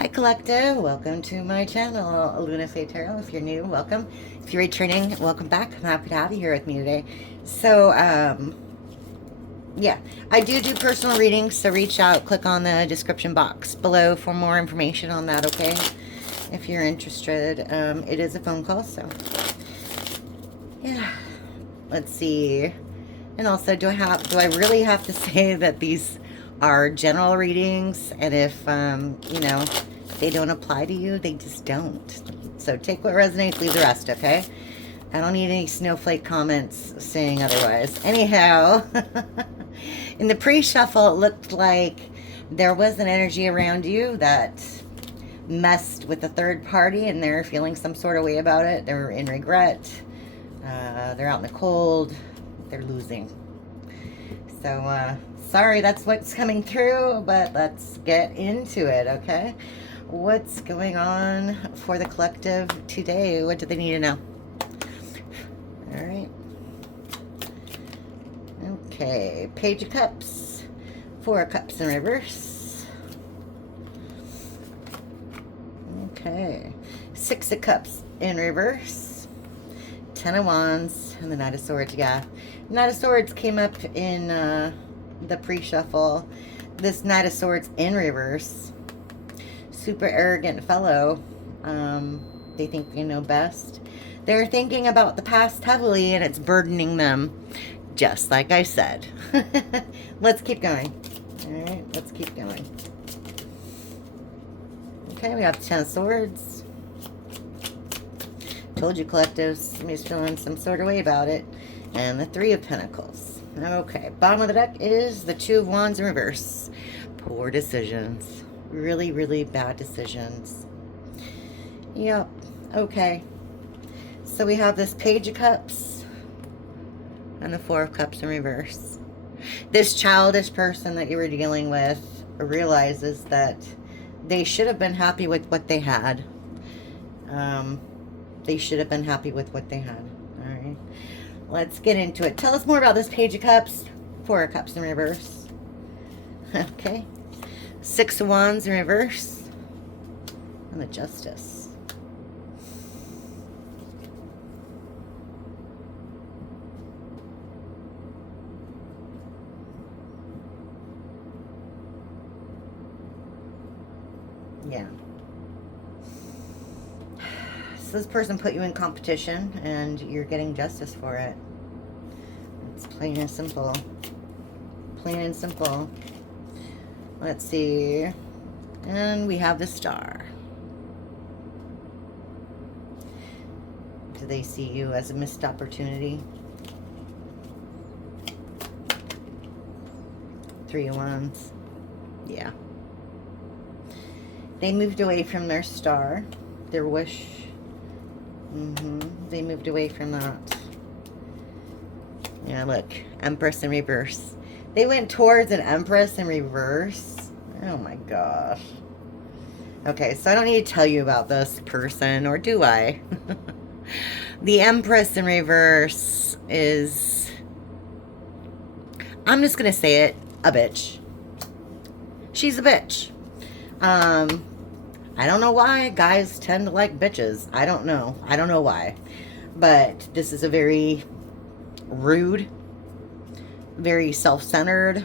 Hi Collective, welcome to my channel, LunaFae Tarot. If you're new, welcome. If you're returning, welcome back. I'm happy to have you here with me today. So, yeah, I do personal readings, so reach out, click on the description box below for more information on that, okay? If you're interested, it is a phone call, so, yeah. Let's see. And also, do I really have to say that these are general readings, and if, you know, they don't apply to you, they just don't. So take what resonates, leave the rest, okay? I don't need any snowflake comments saying otherwise. Anyhow, in the pre-shuffle, it looked like there was an energy around you that messed with the third party, and they're feeling some sort of way about it. They're in regret. They're out in the cold. They're losing. So, sorry that's what's coming through, but let's get into it, okay? What's going on for the collective today? What do they need to know? All right. Okay, Page of Cups, Four of Cups in reverse. Okay, Six of Cups in reverse. Ten of Wands and the Knight of Swords. Yeah, Knight of Swords came up in the pre-shuffle. This Knight of Swords in reverse. Super arrogant fellow. They think they know best. They're thinking about the past heavily, and it's burdening them, just like I said. Let's keep going. All right, let's keep going. Okay, we have Ten of Swords. Told you, collective, somebody's feeling some sort of way about it. And the Three of Pentacles. Okay, bottom of the deck is the Two of Wands in reverse. Poor decisions. Really, really bad decisions. Yep. Okay. So we have this Page of Cups and the Four of Cups in reverse. This childish person that you were dealing with realizes that they should have been happy with what they had. They should have been happy with what they had. All right. Let's get into it. Tell us more about this Page of Cups, Four of Cups in reverse. Okay. Six of Wands in reverse. And the Justice. Yeah. So this person put you in competition, and you're getting justice for it. It's plain and simple. Plain and simple. Let's see. And we have the Star. Do they see you as a missed opportunity? Three of Wands. Yeah. They moved away from their star, their wish. They moved away from that. Yeah, look. Empress in reverse. They went towards an Empress in reverse. Oh my gosh. Okay, so I don't need to tell you about this person, or do I? The Empress in reverse is, I'm just going to say it, a bitch. She's a bitch. I don't know why guys tend to like bitches. I don't know. I don't know why. But this is a very rude, very self-centered,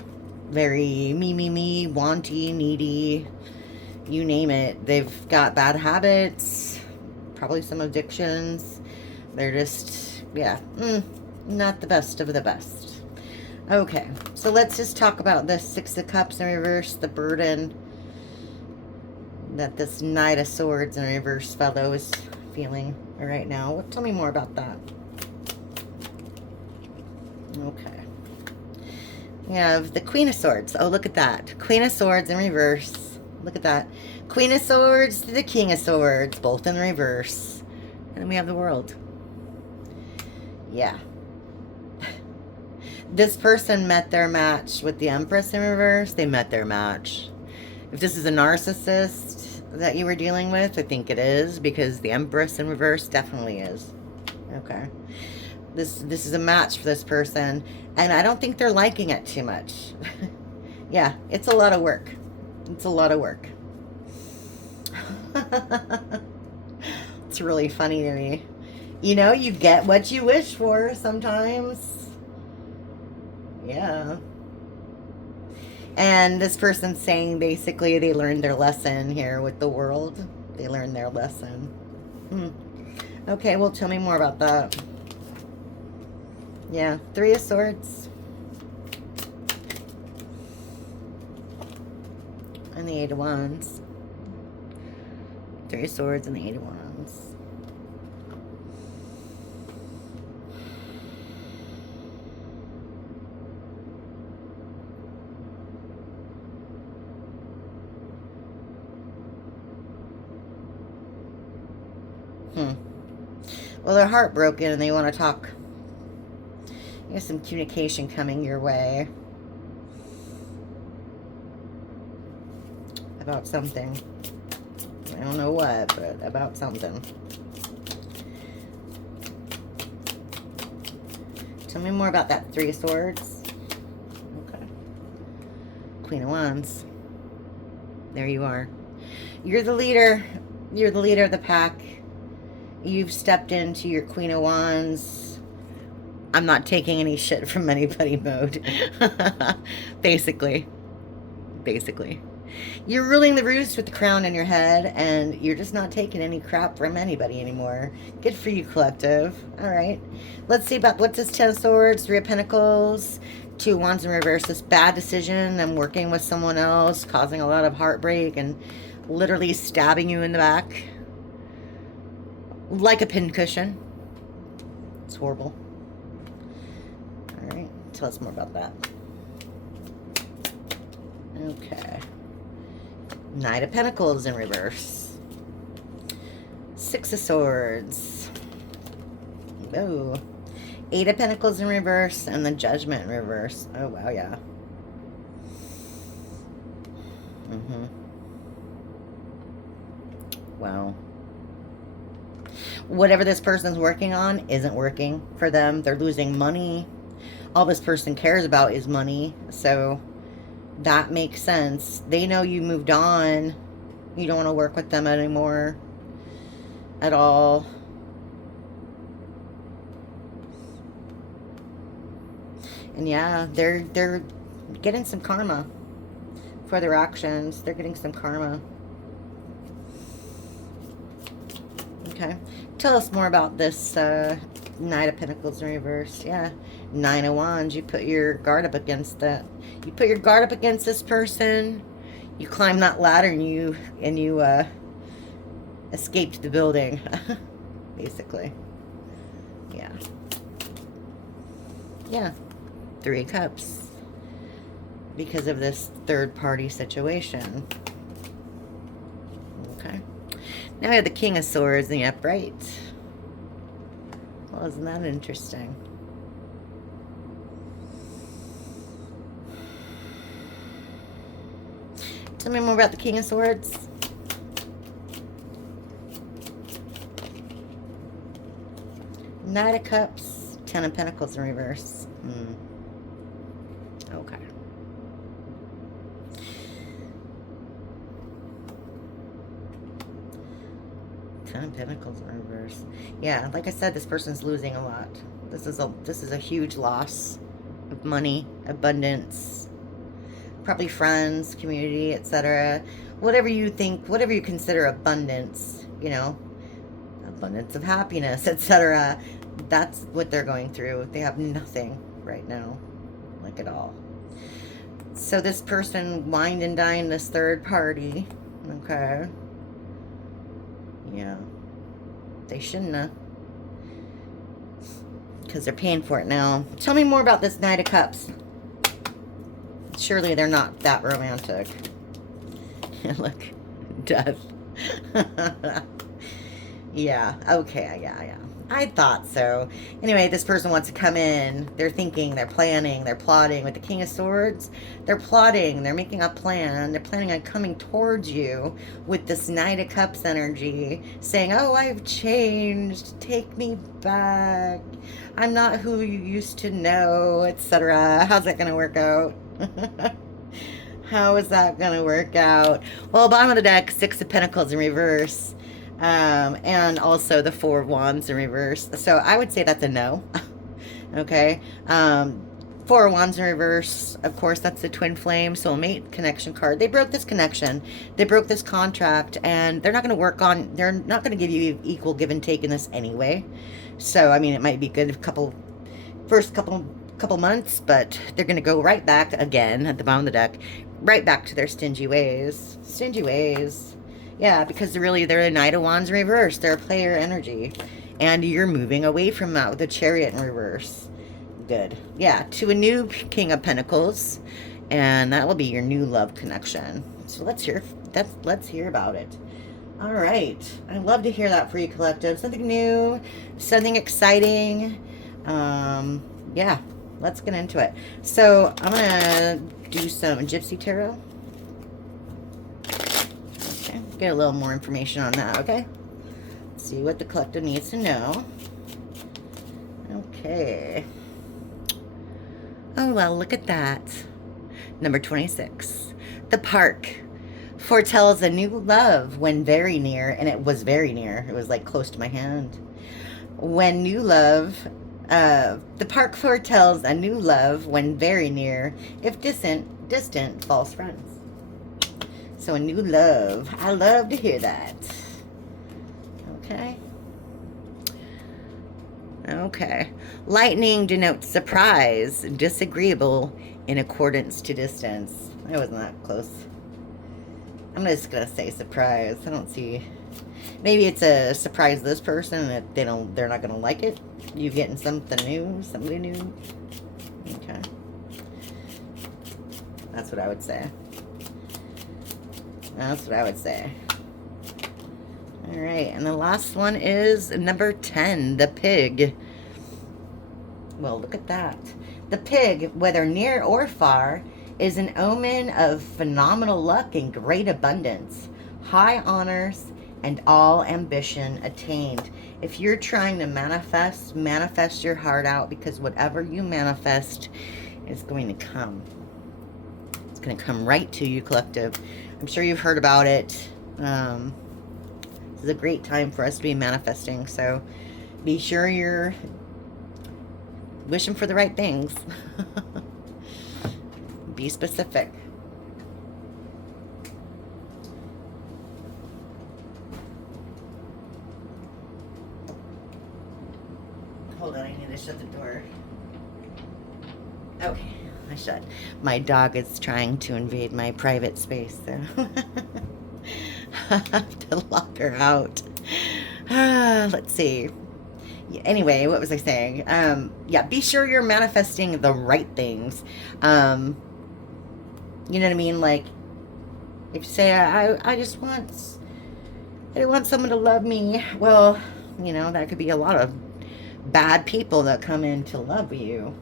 very me, wanty, needy, you name it. They've got bad habits, probably some addictions. They're just, yeah, not the best of the best. Okay, so let's just talk about this Six of Cups in reverse, the burden that this Knight of Swords in reverse fellow is feeling right now. Tell me more about that. Okay. We have the Queen of Swords. Oh, look at that. Queen of Swords in reverse. Look at that. Queen of Swords to the King of Swords, both in reverse. And then we have the World. Yeah. This person met their match with the Empress in reverse. They met their match. If this is a narcissist that you were dealing with, I think it is, because the Empress in reverse definitely is. Okay. This is a match for this person, and I don't think they're liking it too much. Yeah, it's a lot of work. It's a lot of work. It's really funny to me. You know, you get what you wish for sometimes. Yeah. And this person's saying basically they learned their lesson here with the world. They learned their lesson. Okay, well, tell me more about that. Yeah, Three of Swords. And the Eight of Wands. Three of Swords and the Eight of Wands. Well, they're heartbroken and they want to talk. There's some communication coming your way about something. I don't know what, but about something. Tell me more about that Three of Swords. Okay. Queen of Wands. There you are. You're the leader. You're the leader of the pack. You've stepped into your Queen of Wands. I'm not taking any shit from anybody mode. Basically. You're ruling the roost with the crown in your head, and you're just not taking any crap from anybody anymore. Good for you, collective. All right. Let's see about what's this Ten of Swords, Three of Pentacles, Two of Wands in reverse. This bad decision, them working with someone else, causing a lot of heartbreak, and literally stabbing you in the back. Like a pincushion. It's horrible. All right. Tell us more about that. Okay. Knight of Pentacles in reverse. Six of Swords. Oh. Eight of Pentacles in reverse and the Judgment in reverse. Oh, wow, yeah. Wow. Whatever this person's working on isn't working for them. They're losing money. All this person cares about is money. So that makes sense. They know you moved on. You don't want to work with them anymore at all. And yeah, they're getting some karma for their actions. They're getting some karma. Okay. Tell us more about this Knight of Pentacles in reverse. Yeah. Nine of Wands. You put your guard up against that. You put your guard up against this person. You climb that ladder and you escaped the building. Basically. Yeah. Yeah. Three of Cups. Because of this third party situation. Okay. Now we have the King of Swords in the upright. Well, isn't that interesting? Tell me more about the King of Swords. Knight of Cups, Ten of Pentacles in reverse. Okay. Ten of Pentacles in reverse. Yeah, like I said, this person's losing a lot. This is a huge loss of money, abundance, probably friends, community, etc. Whatever you think, whatever you consider abundance, you know, abundance of happiness, etc. That's what they're going through. They have nothing right now, like at all. So this person wined and dined this third party. Okay. Yeah. They shouldn't have. Because they're paying for it now. Tell me more about this Knight of Cups. Surely they're not that romantic. Look. Death. Yeah. Okay. Yeah. I thought so. Anyway, this person wants to come in. They're thinking, they're planning, they're plotting. With the King of Swords, they're plotting, they're making a plan. They're planning on coming towards you with this Knight of Cups energy, saying, oh, I've changed. Take me back. I'm not who you used to know, etc. How's that going to work out? How is that going to work out? Well, bottom of the deck, Six of Pentacles in reverse. And also the Four of Wands in reverse. So I would say that's a no. Okay. Four of Wands in reverse. Of course, that's the twin flame soulmate connection card. They broke this connection. They broke this contract, and they're not going to work on, they're not going to give you equal give and take in this anyway. So, I mean, it might be good first couple months, but they're going to go right back again at the bottom of the deck, right back to their stingy ways. Stingy ways. Yeah, because they're a Knight of Wands in reverse. They're a player energy. And you're moving away from that with the Chariot in reverse. Good. Yeah, to a new King of Pentacles. And that will be your new love connection. So let's hear about it. All right. I love to hear that for you, collective. Something new, something exciting. Yeah, let's get into it. So I'm going to do some Gypsy Tarot. Okay, get a little more information on that, okay? See what the collective needs to know. Okay. Oh, well, look at that. Number 26. The Park foretells a new love when very near, and it was very near. It was like close to my hand. When new love, the park foretells a new love when very near, if distant false friends. So a new love. I love to hear that. Okay. Okay. Lightning denotes surprise, disagreeable in accordance to distance. I wasn't that close. I'm just gonna say surprise. I don't see. Maybe it's a surprise this person that they're not gonna like it. You getting something new, somebody new. Okay. That's what I would say. That's what I would say. All right, and the last one is number 10, the Pig. Well, look at that. The Pig, whether near or far, is an omen of phenomenal luck and great abundance, high honors, and all ambition attained. If you're trying to manifest your heart out, because whatever you manifest is going to come. It's going to come right to you, collective. I'm sure you've heard about it. This is a great time for us to be manifesting, so be sure you're wishing for the right things. Be specific. Hold on, I need to shut the door. Okay, I shut. My dog is trying to invade my private space, so I have to lock her out. Let's see. Anyway, what was I saying? Yeah, be sure you're manifesting the right things. You know what I mean? Like, if you say, I want someone to love me. Well, you know, that could be a lot of bad people that come in to love you.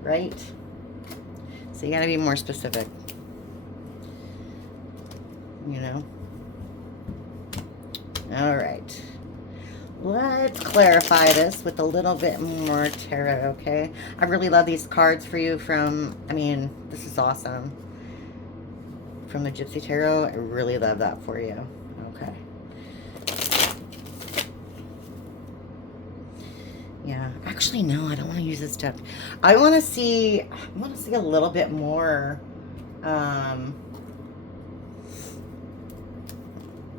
Right? So you gotta be more specific. You know? All right. Let's clarify this with a little bit more tarot, okay? I really love these cards for you from, I mean, this is awesome. From the Gypsy Tarot, I really love that for you. Okay. Yeah, actually, no, I don't want to use this stuff. I want to see a little bit more,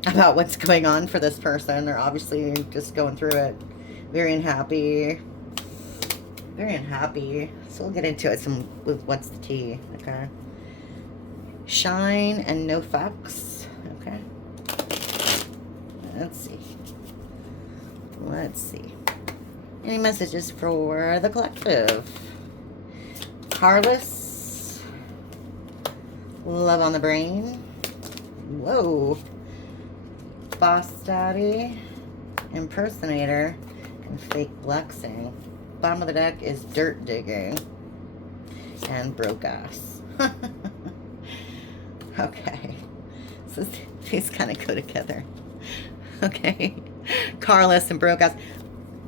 about what's going on for this person. They're obviously just going through it. Very unhappy. Very unhappy. So we'll get into it with what's the tea, okay? Shine and no fucks, okay? Let's see. Let's see. Any messages for the collective? Carless. Love on the brain. Whoa. Boss Daddy, Impersonator, and Fake Flexing. Bottom of the deck is Dirt Digging and Broke Ass. Okay, so these kind of go together. Okay, Carless and Broke Ass.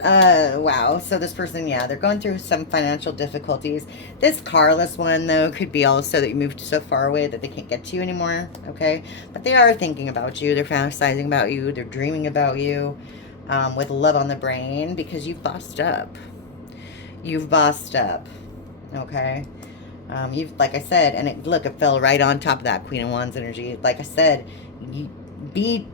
Wow. So this person, yeah, they're going through some financial difficulties. This carless one, though, could be also that you moved so far away that they can't get to you anymore, okay? But they are thinking about you. They're fantasizing about you. They're dreaming about you, with love on the brain, because you've bossed up. You've bossed up, okay? You've, like I said, and look, it fell right on top of that Queen of Wands energy. Like I said, you, be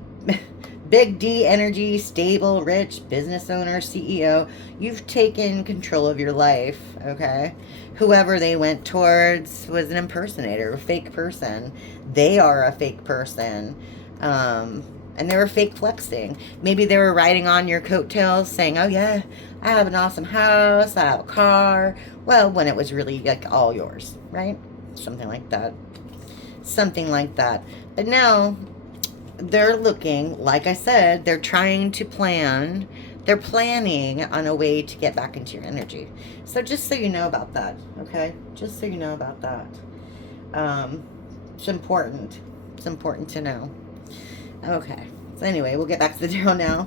big D energy, stable, rich, business owner, CEO. You've taken control of your life, okay? Whoever they went towards was an impersonator, a fake person. They are a fake person. And they were fake flexing. Maybe they were riding on your coattails saying, oh yeah, I have an awesome house, I have a car. Well, when it was really like all yours, right? Something like that. Something like that. But now they're looking, like I said, they're trying to plan. They're planning on a way to get back into your energy. So just so you know about that, okay? Just so you know about that. It's important. It's important to know. Okay. So anyway, we'll get back to the tarot now.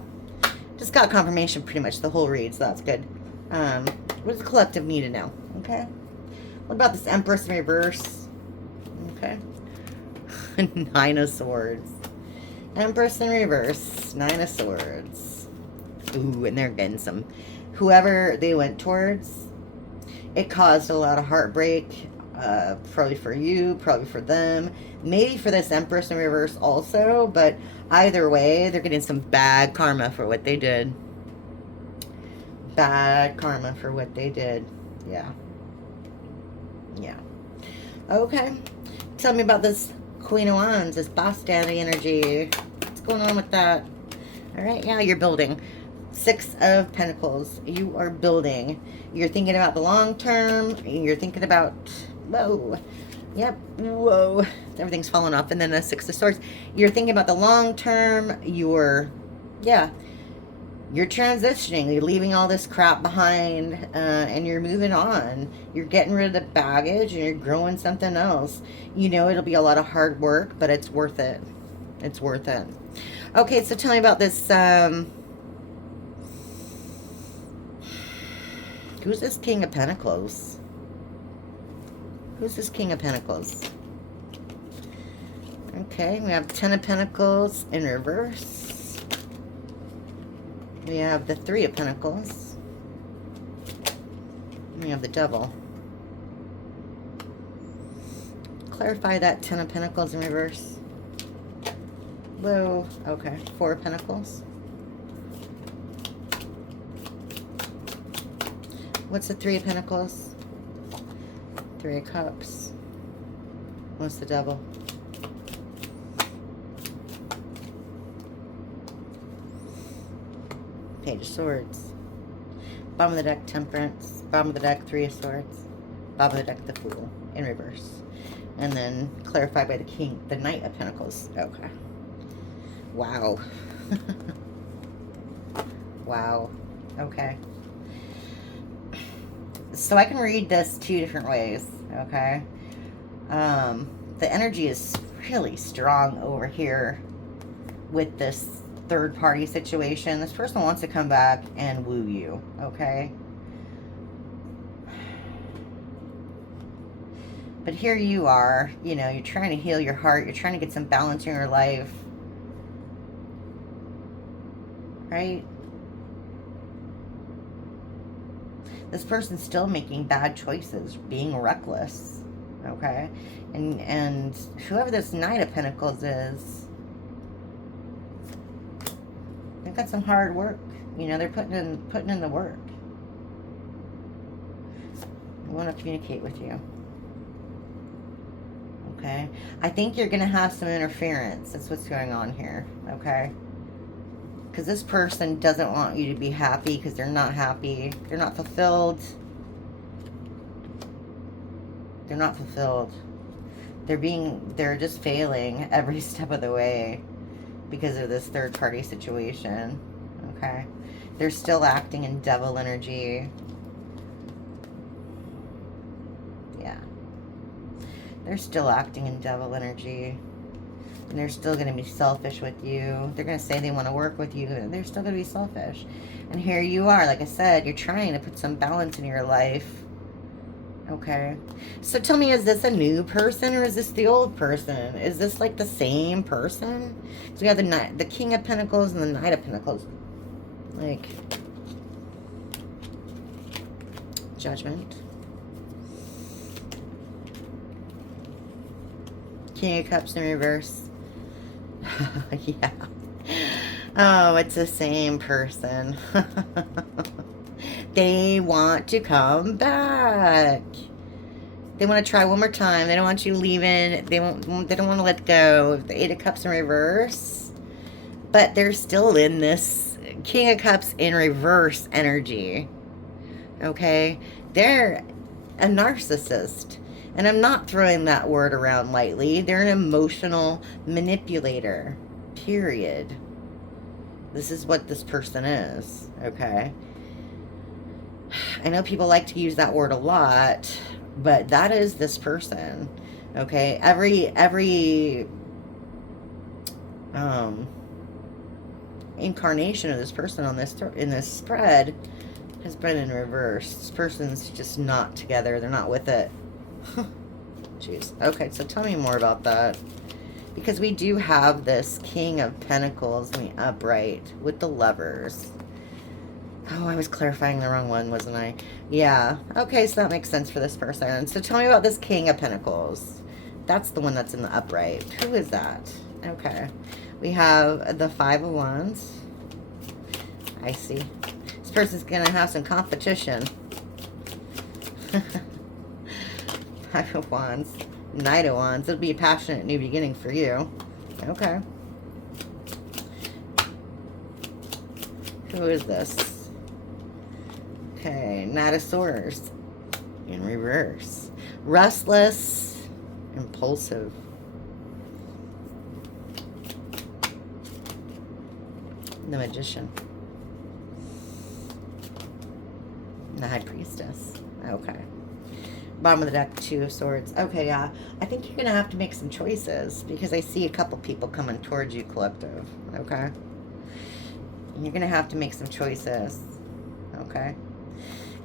Just got confirmation pretty much the whole read, so that's good. What does the collective need to know? Okay. What about this Empress in reverse? Okay. Nine of Swords. Empress in reverse. Nine of Swords. Ooh, and they're getting some... Whoever they went towards, it caused a lot of heartbreak. Probably for you, probably for them. Maybe for this Empress in reverse also, but either way, they're getting some bad karma for what they did. Bad karma for what they did. Yeah. Yeah. Okay. Tell me about this Queen of Wands, this boss daddy energy. What's going on with that? All right, yeah, you're building. Six of Pentacles. You are building. You're thinking about the long term. You're thinking about... Whoa. Yep. Whoa. Everything's falling off. And then the Six of Swords. You're thinking about the long term. You're... Yeah. You're transitioning. You're leaving all this crap behind. And you're moving on. You're getting rid of the baggage. And you're growing something else. You know it'll be a lot of hard work. But it's worth it. It's worth it. Okay, so tell me about this... Who's this King of Pentacles? Who's this King of Pentacles? Okay, we have Ten of Pentacles in reverse. We have the Three of Pentacles. We have the Devil. Clarify that Ten of Pentacles in reverse. Whoa, okay. Four of Pentacles. What's the Three of Pentacles? Three of Cups. What's the Devil? Page of Swords. Bottom of the deck, Temperance. Bottom of the deck, Three of Swords. Bottom of the deck, the Fool in reverse. And then clarified by the King, the Knight of Pentacles. Okay. Wow. Wow. Okay. So I can read this two different ways, okay? The energy is really strong over here with this third-party situation. This person wants to come back and woo you, okay? But here you are, you know, you're trying to heal your heart. You're trying to get some balance in your life, right? This person's still making bad choices, being reckless, okay? And whoever this Knight of Pentacles is, they've got some hard work. You know, they're putting in the work. They want to communicate with you. Okay? I think you're going to have some interference. That's what's going on here, okay? Because this person doesn't want you to be happy because they're not happy. They're not fulfilled. They're not fulfilled. They're just failing every step of the way because of this third-party situation. Okay? They're still acting in devil energy. Yeah. They're still acting in devil energy. And they're still going to be selfish with you. They're going to say they want to work with you. They're still going to be selfish. And here you are, like I said, you're trying to put some balance in your life. Okay. So tell me, is this a new person or is this the old person? Is this like the same person? So we have the King of Pentacles and the Knight of Pentacles. Like, Judgment. King of Cups in reverse. Yeah. Oh, it's the same person. They want to come back. They want to try one more time. They don't want you leaving. They don't want to let go of the Eight of Cups in reverse. But they're still in this King of Cups in reverse energy. Okay? They're a narcissist. And I'm not throwing that word around lightly. They're an emotional manipulator. Period. This is what this person is. Okay? I know people like to use that word a lot, but that is this person. Okay? Every incarnation of this person on this in this spread has been in reverse. This person's just not together. They're not with it. Jeez. Okay, so tell me more about that. Because we do have this King of Pentacles in the upright with the Lovers. Oh, I was clarifying the wrong one, wasn't I? Yeah. Okay, so that makes sense for this person. So tell me about this King of Pentacles. That's the one that's in the upright. Who is that? Okay. We have the Five of Wands. I see. This person's going to have some competition. Five of Wands. Knight of Wands. It'll be a passionate new beginning for you. Okay. Who is this? Okay. Knight of Swords. In reverse. Restless. Impulsive. The Magician. The High Priestess. Okay. Bottom of the deck, Two of Swords. Okay, yeah. I think you're going to have to make some choices because I see a couple people coming towards you, collective. Okay? You're going to have to make some choices. Okay?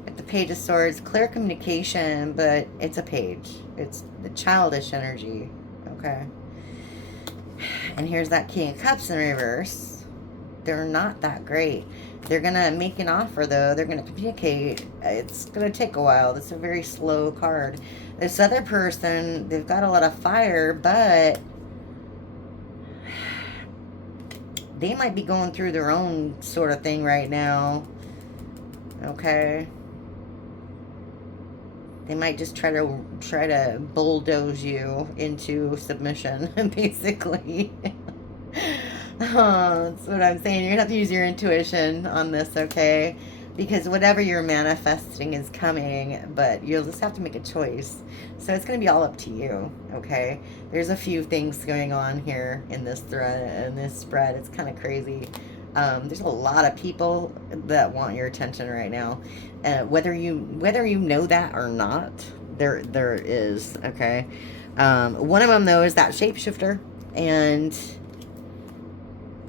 At the Page of Swords, clear communication, but it's a page. It's the childish energy. Okay? And here's that King of Cups in reverse. They're not that great. They're going to make an offer, though. They're going to communicate. It's going to take a while. It's a very slow card. This other person, they've got a lot of fire, but they might be going through their own sort of thing right now. Okay? They might just try to bulldoze you into submission, basically. Oh, that's what I'm saying. You're going to have to use your intuition on this, okay? Because whatever you're manifesting is coming, but you'll just have to make a choice. So it's going to be all up to you, okay? There's a few things going on here in this thread, in this spread. It's kind of crazy. There's a lot of people that want your attention right now. Whether you know that or not, there is, okay? One of them, though, is that shapeshifter. And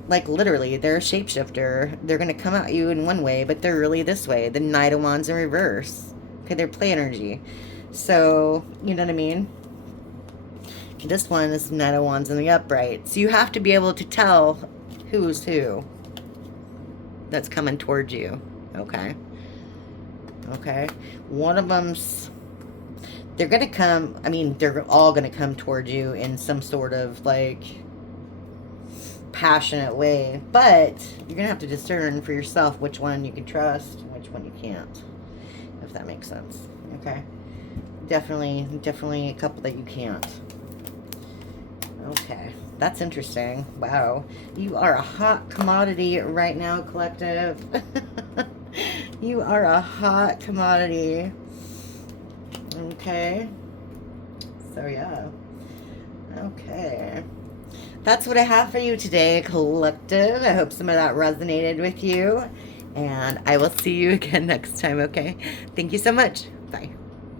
like, literally, they're a shapeshifter. They're going to come at you in one way, but they're really this way. The Knight of Wands in reverse. Okay, they're play energy. So, you know what I mean? This one is Knight of Wands in the upright. So you have to be able to tell who's who that's coming towards you. Okay? Okay? One of them's... They're going to come... I mean, they're all going to come towards you in some sort of, like, passionate way, but you're gonna have to discern for yourself which one you can trust and which one you can't, if that makes sense. Okay, definitely a couple that you can't. Okay, that's interesting. Wow, you are a hot commodity right now, collective. You are a hot commodity. Okay, so yeah. Okay, that's what I have for you today, collective. I hope some of that resonated with you. And I will see you again next time, okay? Thank you so much. Bye.